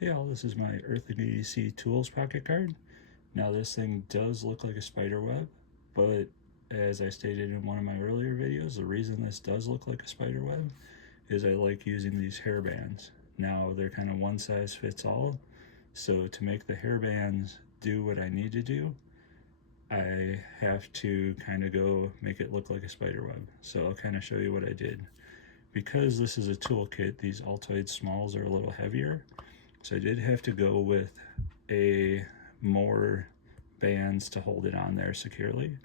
Hey all, this is my Earthly EDC Tools pocket card. Now this thing does look like a spider web, but as I stated in one of my earlier videos, the reason this does look like a spider web is I like using these hair bands. Now they're kind of one size fits all, so to make the hair bands do what I need to do, I have to kind of go make it look like a spider web. So I'll kind of show you what I did. Because this is a toolkit, these Altoid smalls are a little heavier, so I did have to go with a more bands to hold it on there securely.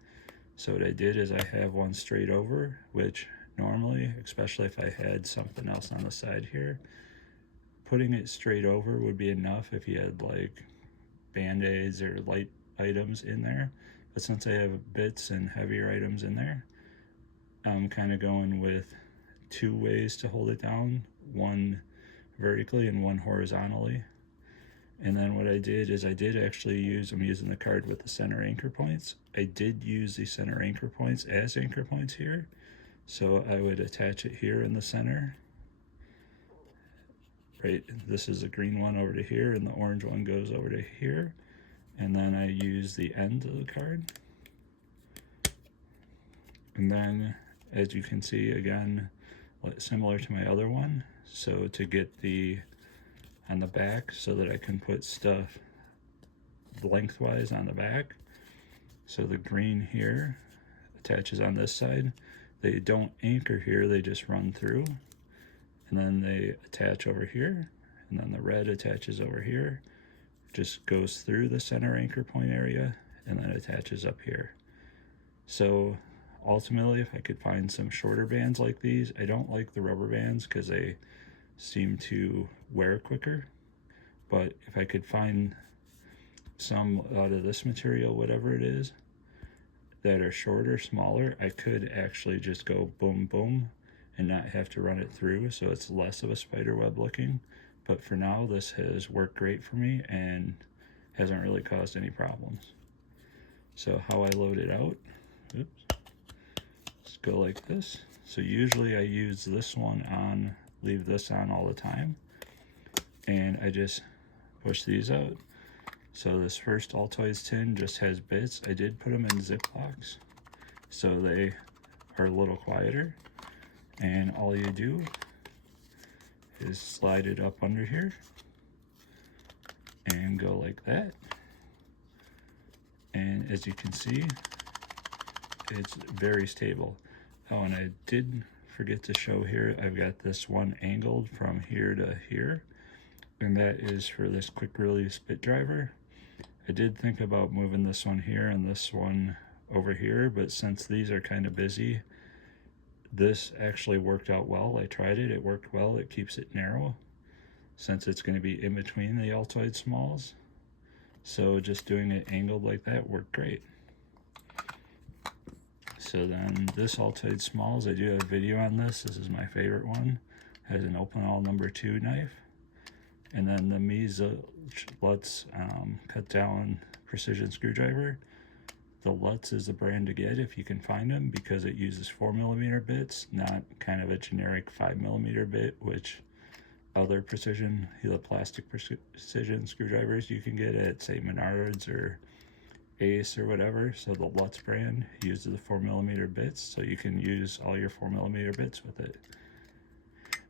So what I did is I have one straight over, which normally, especially if I had something else on the side here, putting it straight over would be enough if you had like band-aids or light items in there. But since I have bits and heavier items in there, I'm kind of going with two ways to hold it down, one vertically and one horizontally. And then what I did is I did actually use, I'm using the card with the center anchor points. I did use the center anchor points as anchor points here. So I would attach it here in the center. Right, this is a green one over to here and the orange one goes over to here. And then I use the end of the card. And then, as you can see, again, similar to my other one, so to get the on the back so that I can put stuff lengthwise on the back. So the green here attaches on this side. They don't anchor here, they just run through. And then they attach over here. And then the red attaches over here. Just goes through the center anchor point area and then attaches up here. So ultimately, if I could find some shorter bands like these, I don't like the rubber bands because they seem to wear quicker, but if I could find some out of this material, whatever it is, that are shorter, smaller, I could actually just go boom boom and not have to run it through, so it's less of a spider web looking. But for now, this has worked great for me and hasn't really caused any problems. So how I load it out, oops, let's go like this. So usually I use this one on, leave this on all the time, and I just push these out. So this first Altoids tin just has bits. I did put them in Ziplocs so they are a little quieter, and all you do is slide it up under here and go like that. And as you can see, it's very stable. Oh, and I did forget to show here, I've got this one angled from here to here, and that is for this quick release bit driver. I did think about moving this one here and this one over here, but since these are kind of busy, this actually worked out well. I tried it, it worked well. It keeps it narrow since it's going to be in between the Altoid smalls. So just doing it angled like that worked great. So then this Altoid smalls, I do have a video on this. This is my favorite one. It has an open all number 2 knife. And then the Misa Lutz cut down precision screwdriver. The Lutz is the brand to get if you can find them because it uses 4mm bits, not kind of a generic 5mm bit, which other precision, the plastic precision screwdrivers you can get at, say, Menards or Ace or whatever. So the Lutz brand uses the 4mm bits, so you can use all your 4mm bits with it.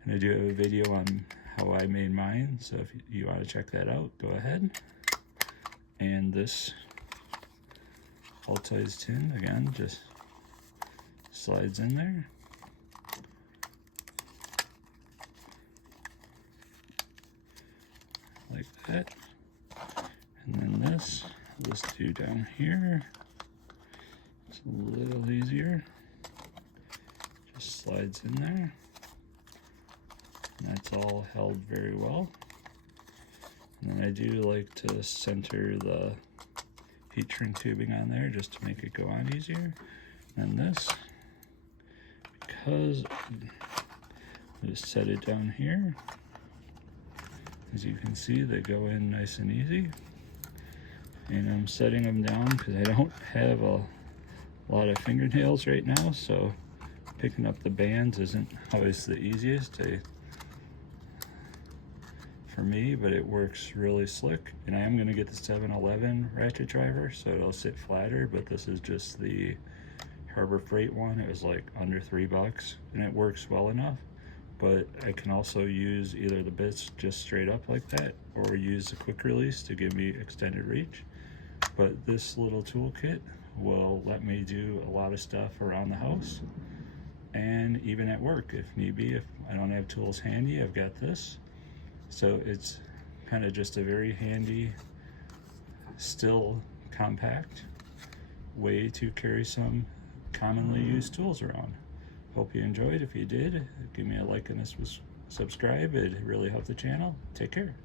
And I do have a video on how I made mine, so if you want to check that out, go ahead. And this Altoids tin, again, just slides in there. Like that. And then this, let's do down here. It's a little easier. Just slides in there. And that's all held very well. And then I do like to center the heat shrink tubing on there just to make it go on easier. And this, because I just set it down here. As you can see, they go in nice and easy. And I'm setting them down because I don't have a lot of fingernails right now, so picking up the bands isn't always the easiest. I for me, but it works really slick. And I am going to get the 7-Eleven ratchet driver so it'll sit flatter, but this is just the Harbor Freight one. It was like under $3 and it works well enough. But I can also use either the bits just straight up like that, or use the quick release to give me extended reach. But this little toolkit will let me do a lot of stuff around the house and even at work if need be. If I don't have tools handy, I've got this. So it's kind of just a very handy, still compact way to carry some commonly used tools around. Hope you enjoyed. If you did, give me a like and a subscribe. It really helped the channel. Take care.